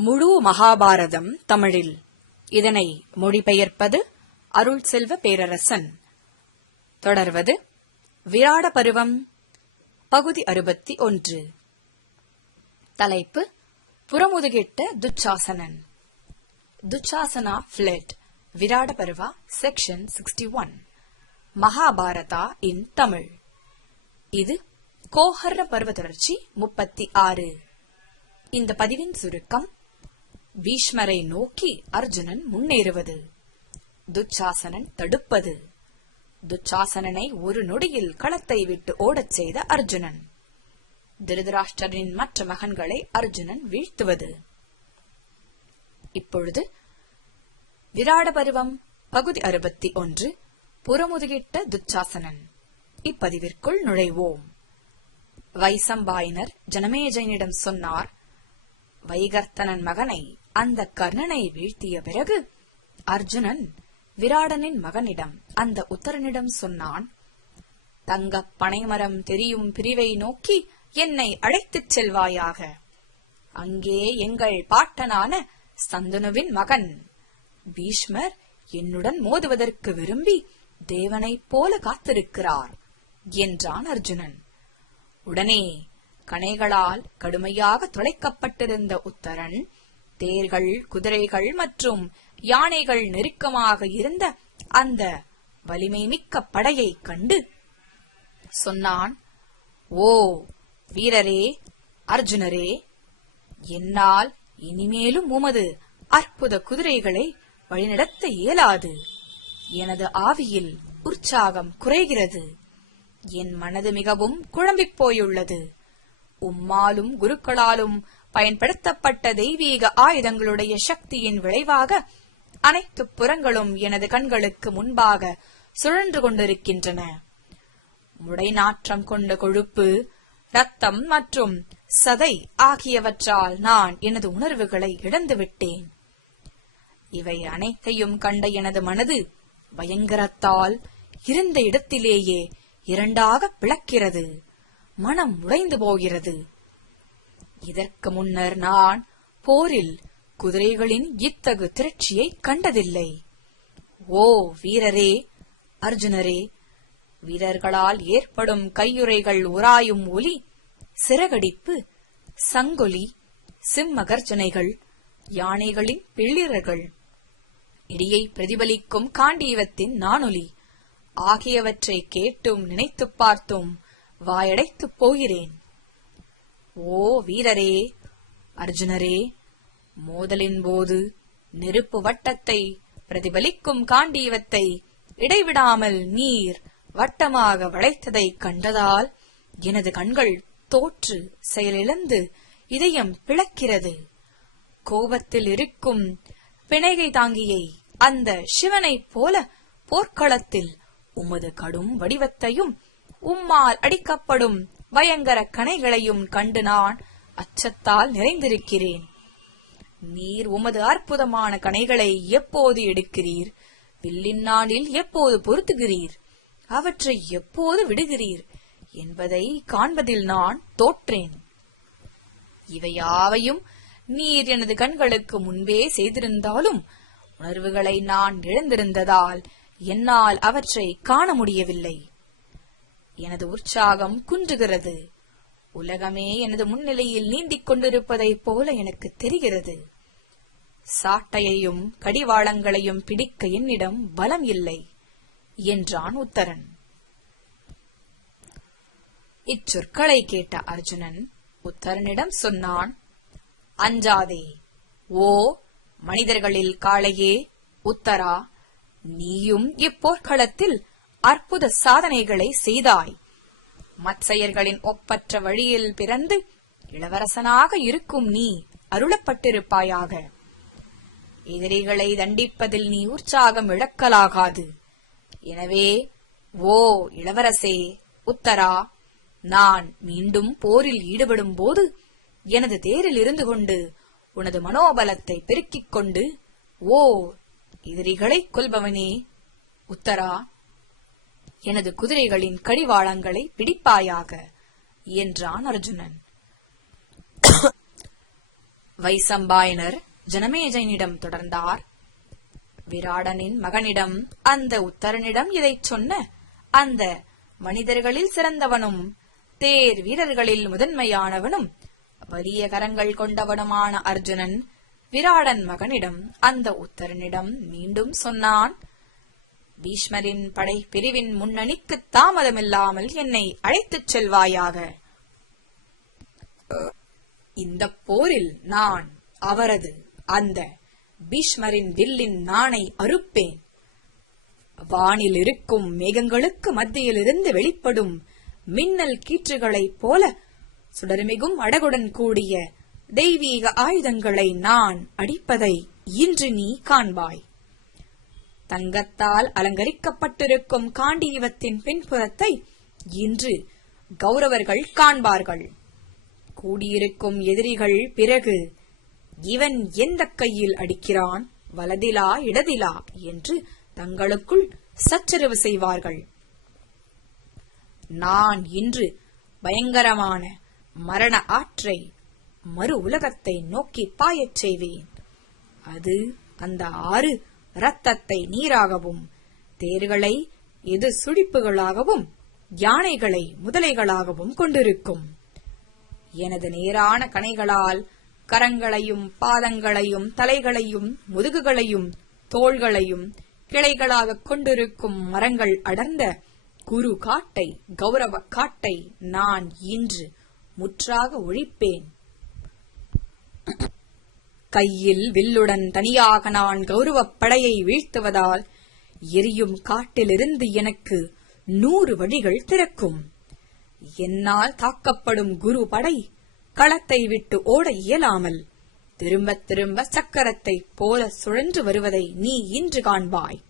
முழு மகாபாரதம் தமிழில். இதனை மொழிபெயர்ப்பது அருள் செல்வ பேரரசன். தொடர்வது விராட பருவம் பகுதி அறுபத்தி ஒன்று. தலைப்பு புறமுதுகிட்ட Dushasanan. Dushasana flood Virata Parva section sixty one Mahabharata in Tamil. இது கோஹர்ண பருவ தொடர்ச்சி முப்பத்தி ஆறு. இந்த பதிவின் சுருக்கம் பீஷ்மரை நோக்கி அர்ஜுனன் முன்னேறுவது. துச்சாசனன் தடுப்பது. துச்சாசனனை ஒரு நொடியில் களத்தை விட்டு ஓடச் செய்த அர்ஜுனன். திருதராஷ்டரின் மற்ற மகன்களை அர்ஜுனன் வீழ்த்துவது. இப்பொழுது விராட பருவம் பகுதி அறுபத்தி ஒன்று புறமுதுகிட்ட துச்சாசனன். இப்பதிவிற்குள் நுழைவோம். வைசம்பாயினர் ஜனமேஜயனிடம் சொன்னார் வைகர்த்தனன் மகனை அந்த கர்ணனை வீழ்த்திய பிறகு அர்ஜுனன் விராடனின் மகனிடம் அந்த உத்தரனிடம் சொன்னான் தங்கப் பனைமரம் தெரியும் பிரிவை நோக்கி என்னை அழைத்துச் செல்வாயாக. அங்கே எங்கள் பாட்டனான சந்தனுவின் மகன். பீஷ்மர் என்னுடன் மோதுவதற்கு விரும்பி தேவனைப் போல காத்திருக்கிறார் என்றான் அர்ஜுனன். உடனே கணைகளால் கடுமையாக துளைக்கப்பட்டிருந்த உத்தரன் தேர்கள் குதிரைகள் மற்றும் யானைகள் நெருக்கமாக இருந்த அந்த வலிமை மிக்க படையைக் கண்டு சொன்னான் ஓ வீரரே அர்ஜுனரே என்னால் இனிமேலும் உமது அற்புத குதிரைகளை வழிநடத்த இயலாது. எனது ஆவியில் உற்சாகம் குறைகிறது. என் மனது மிகவும் குழம்பிப் போயுள்ளது. உம்மாலும் குருக்களாலும் பயன்படுத்தப்பட்ட தெய்வீக ஆயுதங்களுடைய சக்தியின் விளைவாக அனைத்து புறங்களும் எனது கண்களுக்கு முன்பாக சுழன்று கொண்டிருக்கின்றன. முடைநாற்றம் கொண்ட கொழுப்பு ரத்தம் மற்றும் சதை ஆகியவற்றால் நான் எனது உணர்வுகளை இழந்துவிட்டேன். இவை அனைத்தையும் கண்ட எனது மனது பயங்கரத்தால் இருந்த இடத்திலேயே இரண்டாக பிளக்கிறது. மனம் உடைந்து போகிறது. இதற்கு முன்னர் நான் போரில் குதிரைகளின் இத்தகு திரட்சியை கண்டதில்லை. ஓ வீரரே அர்ஜுனரே வீரர்களால் ஏற்படும் கையுறைகள் உராயும் ஒலி சிறகடிப்பு சங்கொலி சிம்மகர்ஜனைகள் யானைகளின் பிள்ளிரர்கள் இடியை பிரதிபலிக்கும் காண்டீவத்தின் நானொலி ஆகியவற்றை கேட்டும் நினைத்துப் பார்த்தும் வாயடைத்துப் போகிறேன். ஓ வீரரே அர்ஜுனரே மோதலின் போது நெருப்பு வட்டத்தை பிரதிபலிக்கும் காண்டீவத்தை இடைவிடாமல் நீர் வட்டமாக வளைத்ததை கண்டதால் எனது கண்கள் தோற்று செயலிழந்து இதயம் பிளக்கிறது. கோபத்தில் இருக்கும் பிணைகை தாங்கியை அந்த சிவனைப் போல போர்க்களத்தில் உமது கடும் வடிவத்தையும் உம்மால் அடிக்கப்படும் பயங்கர கணைகளையும் கண்டு நான் அச்சத்தால் நிறைந்திருக்கிறேன். நீர் உமது அற்புதமான கணைகளை எப்போது எடுக்கிறீர்? வில்லின் நாளில் எப்போது பொருத்துகிறீர்? அவற்றை எப்போது விடுகிறீர்? என்பதை காண்பதில் நான் தோற்றேன். இவையாவையும் நீர் எனது கண்களுக்கு முன்பே செய்திருந்தாலும் உணர்வுகளை நான் இழந்திருந்ததால் என்னால் அவற்றை காண முடியவில்லை. எனது உற்சாகம் குன்றுகிறது. உலகமே எனது முன்னிலையில் நீந்திக் கொண்டிருப்பதைப் போல எனக்கு தெரிகிறது. சாட்டையையும் கடிவாளங்களையும் பிடிக்க என்னிடம் பலம் இல்லை என்றான் உத்தரன். இச்சொற்களை கேட்ட அர்ஜுனன் உத்தரனிடம் சொன்னான் அஞ்சாதே ஓ மனிதர்களில் காளையே உத்தரா நீயும் இப்போர்க்களத்தில் அற்புத சாதனைகளை செய்தாய். மத்சயர்களின் ஒப்பற்ற வழியில் பிறந்து இளவரசனாக இருக்கும் நீ அருளப்பட்டிருப்பாயாக. எதிரிகளை தண்டிப்பதில் நீ உற்சாகம் இழக்கலாகாது. எனவே ஓ இளவரசே உத்தரா நான் மீண்டும் போரில் ஈடுபடும் போது எனது தேரில் இருந்து கொண்டு உனது மனோபலத்தை பெருக்கிக் கொண்டு ஓ எதிரிகளை கொல்பவனே உத்தரா எனது குதிரைகளின் கடிவாளங்களை பிடிப்பாயாக என்றான் அர்ஜுனன். வைசம்பாயனர் ஜனமேஜயனிடம் தொடர்ந்தார். விராடனின் மகனிடம் அந்த உத்தரனிடம் இதைச் சொன்ன அந்த மனிதர்களில் சிறந்தவனும் தேர் வீரர்களில் முதன்மையானவனும் வலிய கரங்கள் கொண்டவனுமான அர்ஜுனன் விராடன் மகனிடம் அந்த உத்தரனிடம் மீண்டும் சொன்னான். பீஷ்மரின் படை பிரிவின் முன்னணிக்கு தாமதமில்லாமல் என்னை அழைத்துச் செல்வாயாக. இந்த போரில் நான் அவரது அந்த பீஷ்மரின் வில்லின் நாணை அறுப்பேன். வானில் இருக்கும் மேகங்களுக்கு மத்தியிலிருந்து வெளிப்படும் மின்னல் கீற்றுகளைப் போல சுடர்மிகும் அடகுடன் கூடிய தெய்வீக ஆயுதங்களை நான் அடிப்பதை இன்று நீ காண்பாய். தங்கத்தால் அலங்கரிக்கப்பட்டிருக்கும் காண்டியவத்தின் பின்புறத்தை இன்று கௌரவர்கள் காண்பார்கள். கூடியிருக்கும் எதிரிகள் பிறகு இவன் எந்த கையில் அடிக்கிறான்? வலதிலா இடதிலா? என்று தங்களுக்குள் சச்சரவு செய்வார்கள். நான் இன்று பயங்கரமான மரண ஆற்றை மறு உலகத்தை நோக்கி பாயச் செய்வேன். அது அந்த ஆறு இரத்தத்தை நீராகவும் தேர்களை எது சுழிப்புகளாகவும் யானைகளை முதலைகளாகவும் கொண்டிருக்கும். எனது நேரான கணைகளால் கரங்களையும் பாதங்களையும் தலைகளையும் முதுகுகளையும் தோள்களையும் கிளைகளாக கொண்டிருக்கும் மரங்கள் அடர்ந்த குரு காட்டை கௌரவ காட்டை நான் இன்று முற்றாக ஒழிப்பேன். கையில் வில்லுடன் தனியாக நான் கௌரவப் படையை வீழ்த்துவதால் எரியும் காட்டிலிருந்து எனக்கு நூறு வழிகள் திறக்கும். என்னால் தாக்கப்படும் குரு படை களத்தை விட்டு ஓட இயலாமல் திரும்ப திரும்ப சக்கரத்தைப் போல சுழன்று வருவதை நீ இன்று காண்பாய்.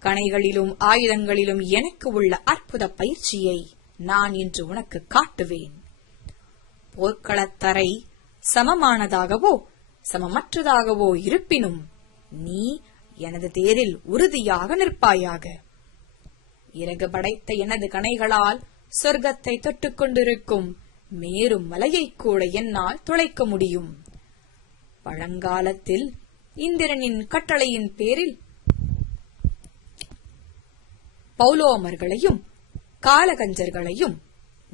கணைகளிலும் ஆயுதங்களிலும் எனக்கு உள்ள அற்புத பயிற்சியை நான் இன்று உனக்கு காட்டுவேன். போர்க்களத்தரை சமமானதாகவோ சமமற்றதாகவோ இருப்பினும் நீ எனது தேரில் உறுதியாக நிற்பாயாக. இறகு படைத்த எனது கணைகளால் சொர்க்கத்தை தொட்டுக் கொண்டிருக்கும் மேரும் மலையைக் கூட என்னால் துளைக்க முடியும். பழங்காலத்தில் இந்திரனின் கட்டளையின் பேரில் பௌலோமர்களையும் காலகஞ்சர்களையும்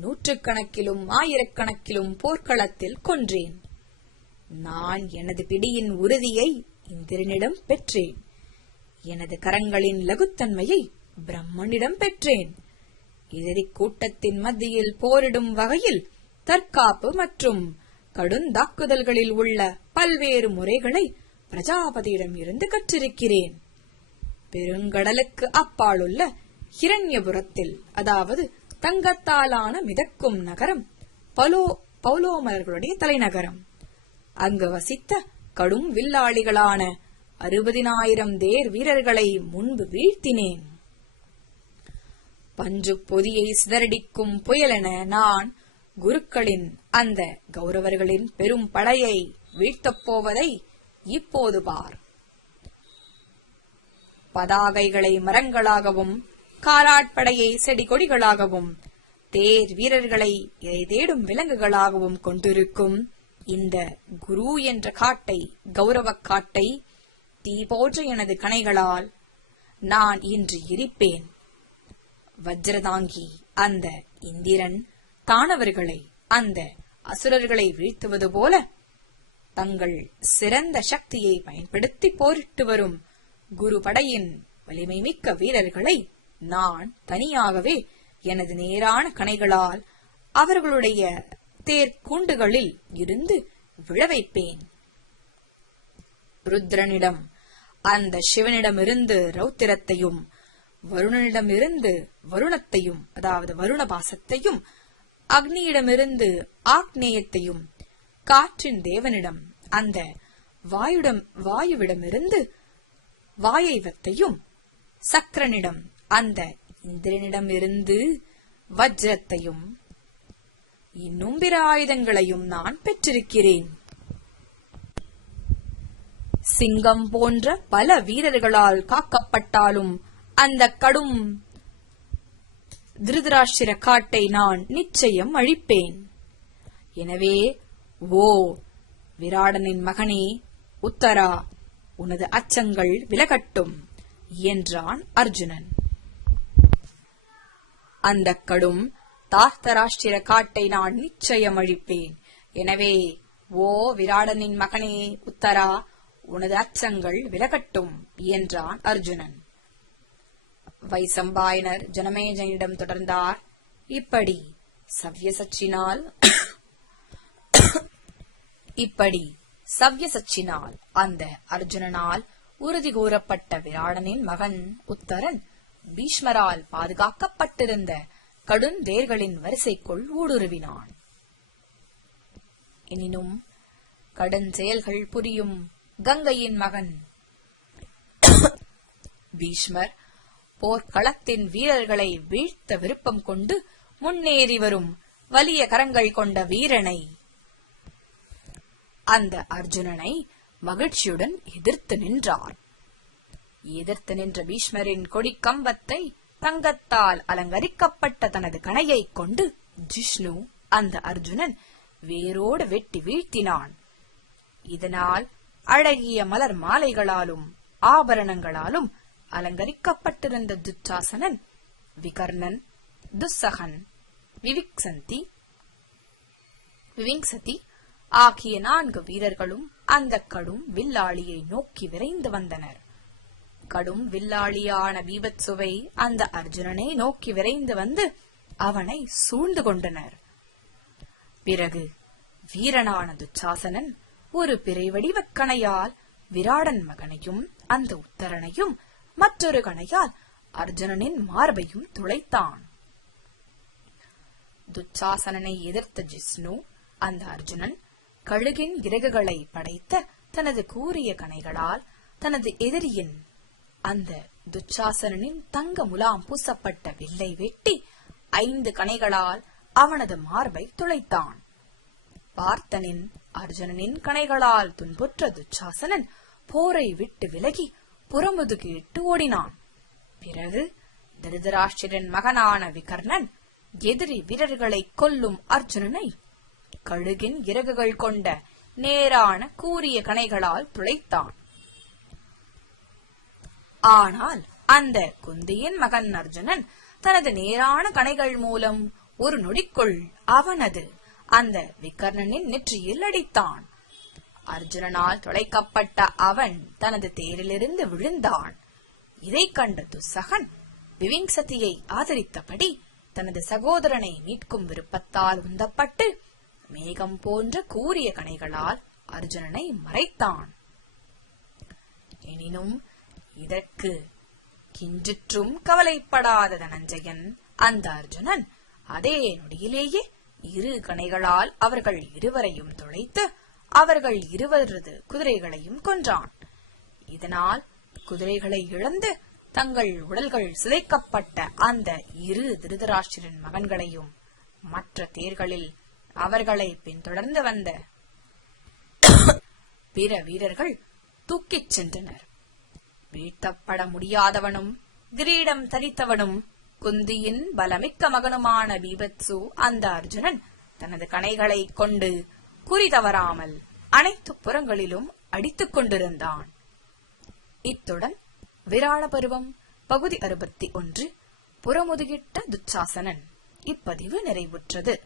நூற்றுக்கணக்கிலும் ஆயிரக்கணக்கிலும் போர்க்களத்தில் கொன்றேன். நான் எனது பிடியின் உறுதியை இந்திரனிடம் பெற்றேன். எனது கரங்களின் லகுத்தன்மையை பிரம்மனிடம் பெற்றேன். எதிரி கூட்டத்தின் மத்தியில் போரிடும் வகையில் தற்காப்பு மற்றும் கடுந்தாக்குதல்களில் உள்ள பல்வேறு முறைகளை பிரஜாபதியிடம் இருந்து கற்றிருக்கிறேன். பெருங்கடலுக்கு அப்பாலுள்ள ஹிரண்யபுரத்தில் அதாவது தங்கத்தாலான மிதக்கும் நகரம் பலோ பௌலோமர்களுடைய தலைநகரம். அங்கு வசித்த கடும் வில்லாளிகளான அறுபதினாயிரம் தேர் வீரர்களை முன்பு வீழ்த்தினேன். பஞ்சு பொதியை சிதறடிக்கும் புயலென நான் குருக்களின் அந்த கௌரவர்களின் பெரும் படையை வீழ்த்தப் போவதை இப்போது பார். பதாகைகளை மரங்களாகவும் காலாட்படையை செடி கொடிகளாகவும் தேர் வீரர்களை இறை தேடும் விலங்குகளாகவும் கொண்டிருக்கும் இந்த குரு என்ற காட்டை கௌரவக் காட்டை தீ போன்ற எனது கணைகளால் நான் இன்று எரிப்பேன். வஜ்ரதாங்கி அந்த இந்திரன் தானவர்களை அந்த அசுரர்களை வீழ்த்துவது போல தங்கள் சிறந்த சக்தியை பயன்படுத்தி போரிட்டு வரும் குரு படையின் வலிமை மிக்க வீரர்களை நான் தனியாகவே எனது நேரான கணைகளால் அவர்களுடைய தேர் கூண்டுகளில் இருந்து விழவைப்பேன். ருத்ரனிடம் அந்த சிவனிடமிருந்து ரௌத்திரத்தையும் வருணனிடமிருந்து வருணத்தையும் அதாவது வருண பாசத்தையும் அக்னியிடமிருந்து ஆக்னேயத்தையும் காற்றின் தேவனிடம் அந்த வாயுடம் வாயுவிடமிருந்து வாயைவத்தையும் சக்கரனிடம் அந்த இந்திரனிடமிருந்து வஜ்ரத்தையும் இன்னும் பிற ஆயுதங்களையும் நான் பெற்றிருக்கிறேன். சிங்கம் போன்ற பல வீரர்களால் காக்கப்பட்டாலும் அந்த கடும் திருதராஷ்டிர காட்டை நான் நிச்சயம் அழிப்பேன். எனவே ஓ விராடனின் மகனே உத்தரா உனது அச்சங்கள் விலகட்டும் என்றான் அர்ஜுனன். அந்த கடும் தாஸ்தராஷ்டிர காட்டை நான் நிச்சயம் அழிப்பேன் எனவே ஓ விராடனின் மகனே உத்தரா உனது அச்சங்கள் விலகட்டும் என்றான் அர்ஜுனன். வைசம்பாயனர் ஜனமேஜனிடம் தொடர்ந்தார். இப்படி சவ்யசச்சினால் இப்படி சவ்யசச்சினால் அந்த அர்ஜுனனால் உறுதி கூறப்பட்ட விராடனின் மகன் உத்தரன் பீஷ்மரால் பாதுகாக்கப்பட்டிருந்த கடுந்தேர்களின் வரிசைக்குள் ஊடுருவினான். எனினும் கடன் செயல்கள் புரியும் கங்கையின் மகன் பீஷ்மர் போர்க்களத்தின் வீரர்களை வீழ்த்த விருப்பம் கொண்டு முன்னேறி வரும் வலிய கரங்கள் கொண்ட வீரனை அந்த அர்ஜுனனை மகிழ்ச்சியுடன் எதிர்த்து நின்றார் எதிர்த்து நின்ற பீஷ்மரின் கொடிக்கம்பத்தை தங்கத்தால் அலங்கரிக்கப்பட்ட தனது கணையைக் கொண்டு ஜிஷ்ணு அந்த அர்ஜுனன் வேரோடு வெட்டி வீழ்த்தினான். இதனால் அழகிய மலர் மாலைகளாலும் ஆபரணங்களாலும் அலங்கரிக்கப்பட்டிருந்த துச்சாசனன் விகர்ணன் துஸ்ஸகன் விவிக்சந்தி விவிங்சதி ஆகிய நான்கு வீரர்களும் அந்த கடும் வில்லாளியை நோக்கி விரைந்து வந்தனர். கடும் வில்லாளியான பீபத்சுவை அந்த அர்ஜுனனை நோக்கி விரைந்து வந்து அவனை சூழ்ந்து கொண்டனர். பிறகு வீரனான துச்சாசனன் ஒரு பிறைவடிவக் கணையால் விராடன் மகனையும் அந்த உத்தரனையும் மற்றொரு கணையால் அர்ஜுனனின் மார்பையும் துளைத்தான். துச்சாசனனை எதிர்த்த ஜிஷ்ணு அந்த அர்ஜுனன் கழுகின் இறகுகளை படைத்த தனது கூறிய கணைகளால் தனது எதிரியின் அந்த துச்சாசனனின் தங்க முலாம் பூசப்பட்ட வில்லை வெட்டி ஐந்து கணைகளால் அவனது மார்பை துளைத்தான். பார்த்தனின் அர்ஜுனனின் கணைகளால் துன்புற்ற துச்சாசனன் போரை விட்டு விலகி புறமுதுகிட்டு ஓடினான். பிறகு திருதராஷ்டிரன் மகனான விகர்ணன் எதிரி வீரர்களை கொல்லும் அர்ஜுனனை கழுகின் இறகுகள் கொண்ட நேரான கூரிய கணைகளால் துளைத்தான். ஆனால் அந்த குந்தியின் மகன் அர்ஜுனன் தனது நேரான கணைகள் மூலம் ஒரு நொடிக்குள் அவனது அந்த விகர்ணனின் நெற்றியில் அடித்தான். அர்ஜுனனால் துளைக்கப்பட்ட அவன் தனது தேரிலிருந்து விழுந்தான். இதைக் கண்ட துசகன் விவிங்சதியை ஆதரித்தபடி தனது சகோதரனை மீட்கும் விருப்பத்தால் உந்தப்பட்டு மேகம் போன்ற கூரிய கணைகளால் அர்ஜுனனை மறைத்தான். எனினும் இதற்கு கிஞ்சிற்றும் கவலைப்படாத தனஞ்சயன் அந்த அர்ஜுனன் அதே நொடியிலேயே இரு கணைகளால் அவர்கள் இருவரையும் துளைத்து அவர்கள் இருவரது குதிரைகளையும் கொன்றான். இதனால் குதிரைகளை இழந்து தங்கள் உடல்கள் சிதைக்கப்பட்ட அந்த இரு திருதராஷ்டிரன் மகன்களையும் மற்ற தேர்களில் அவர்களை பின்தொடர்ந்து வந்த பிற வீரர்கள் தூக்கிச் சென்றனர். வீழ்த்தப்பட முடியாதவனும் கிரீடம் தரித்தவனும் குந்தியின் பலமிக்க மகனுமான பீபத்சு அந்த அர்ஜுனன் தனது கணைகளைக் கொண்டு குறி தவறாமல் அனைத்து புறங்களிலும் அடித்துக் கொண்டிருந்தான். இத்துடன் விராட பருவம் பகுதி அறுபத்தி ஒன்று புறமுதுகிட்ட துச்சாசனன் இப்பதிவு நிறைவுற்றது.